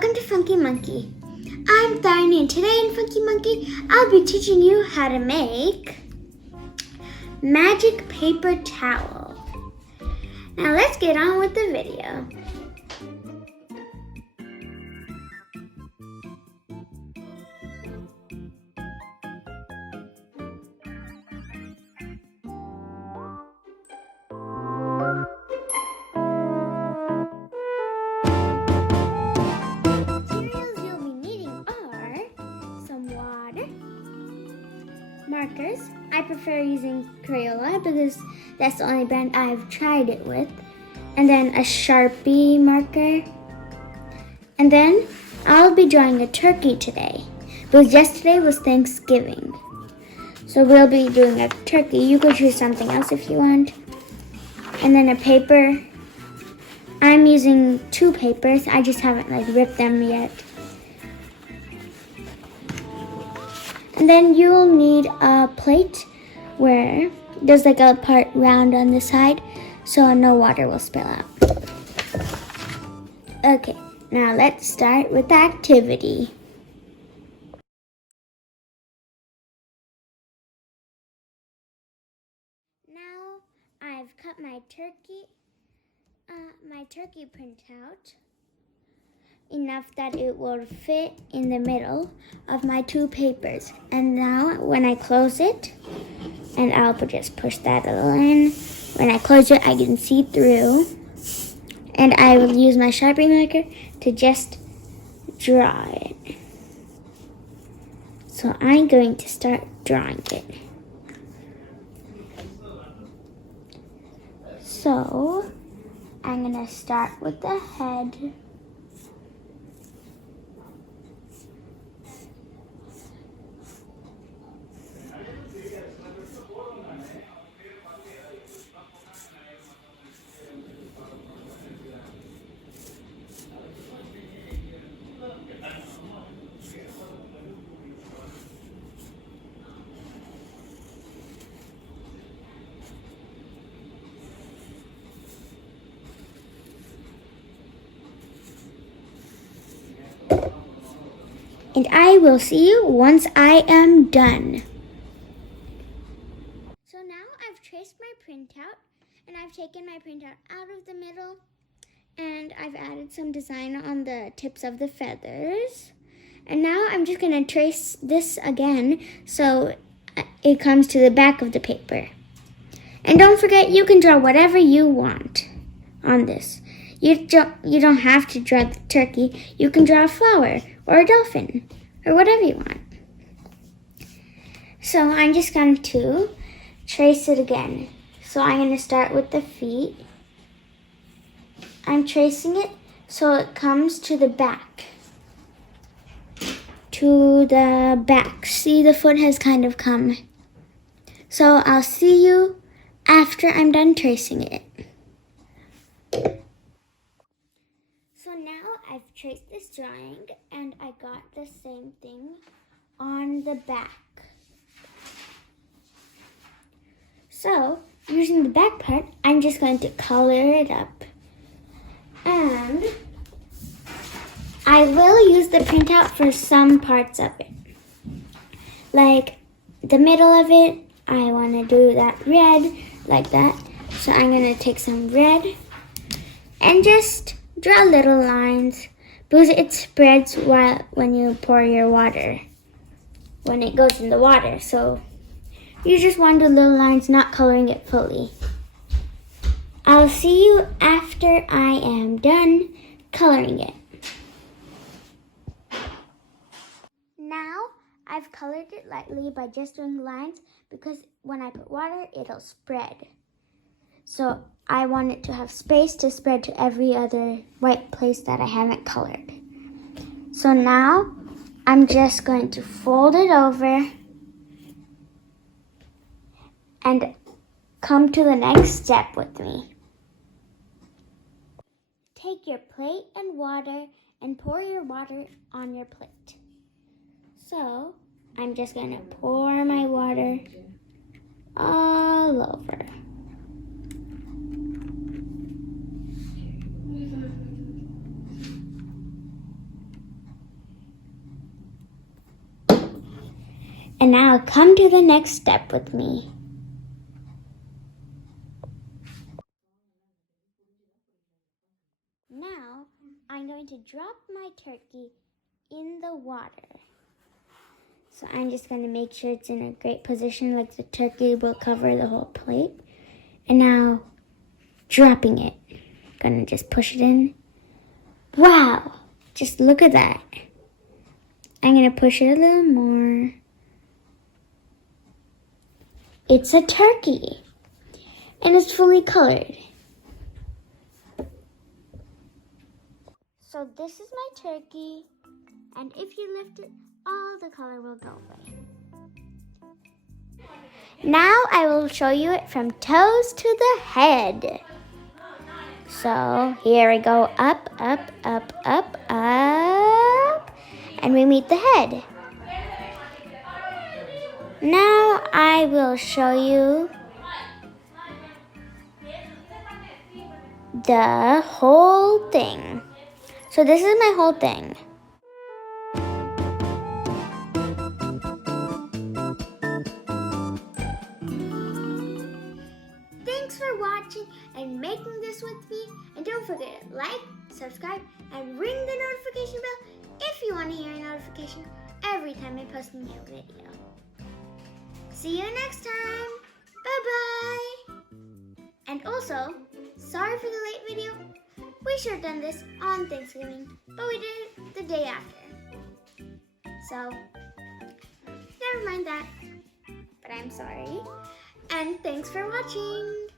welcome to Funky Monkey. I'm Tharani, and today in Funky Monkey, I'll be teaching you how to make magic paper towel. Now let's get on with the video. Markers. I prefer using Crayola because that's the only brand I've tried it with. And then a Sharpie marker. And then I'll be drawing a turkey today because yesterday was Thanksgiving. So we'll be doing a turkey. You could choose something else if you want. And then a paper. I'm using 2 papers. I just haven't ripped them yet. And then you'll need a plate where there's a part round on the side so no water will spill out. Okay, now let's start with the activity. Now I've cut my turkey printout enough that it will fit in the middle of my 2 papers. And now when I close it, and I'll just push that a little in. When I close it, I can see through. And I will use my Sharpie marker to just draw it. So I'm going to start drawing it. So I'm gonna start with the head. And I will see you once I am done. So now I've traced my printout, and I've taken my printout out of the middle, and I've added some design on the tips of the feathers. And now I'm just going to trace this again so it comes to the back of the paper. And don't forget, you can draw whatever you want on this. You don't have to draw the turkey. You can draw a flower or a dolphin or whatever you want. So I'm just going to trace it again. So I'm going to start with the feet. I'm tracing it so it comes to the back. To the back. See, the foot has kind of come. So I'll see you after I'm done tracing it. So now I've traced this drawing and I got the same thing on the back. So using the back part, I'm just going to color it up. And I will use the printout for some parts of it. Like the middle of it, I want to do that red like that. So I'm going to take some red and just draw little lines because it spreads when you pour your water, when it goes in the water. So you just want to do little lines, not coloring it fully. I'll see you after I am done coloring it. Now I've colored it lightly by just doing lines because when I put water, it'll spread. So I want it to have space to spread to every other white place that I haven't colored. So now I'm just going to fold it over and come to the next step with me. Take your plate and water and pour your water on your plate. So I'm just going to pour my water all over. And now come to the next step with me. Now I'm going to drop my turkey in the water. So I'm just going to make sure it's in a great position, like the turkey will cover the whole plate. And now, dropping it. Gonna just push it in. Wow! Just look at that. I'm gonna push it a little more. It's a turkey. And it's fully colored. So this is my turkey. And if you lift it, all the color will go away. Now I will show you it from toes to the head. So here we go, up, up, up, up, up, and we meet the head. Now I will show you the whole thing. So this is my whole thing. Thanks for watching and making this with me. And don't forget to like, subscribe, and ring the notification bell if you want to hear a notification every time I post a new video. See you next time. Bye-bye. And also, sorry for the late video. We should have done this on Thanksgiving, but we did it the day after. So, never mind that. But I'm sorry. And thanks for watching.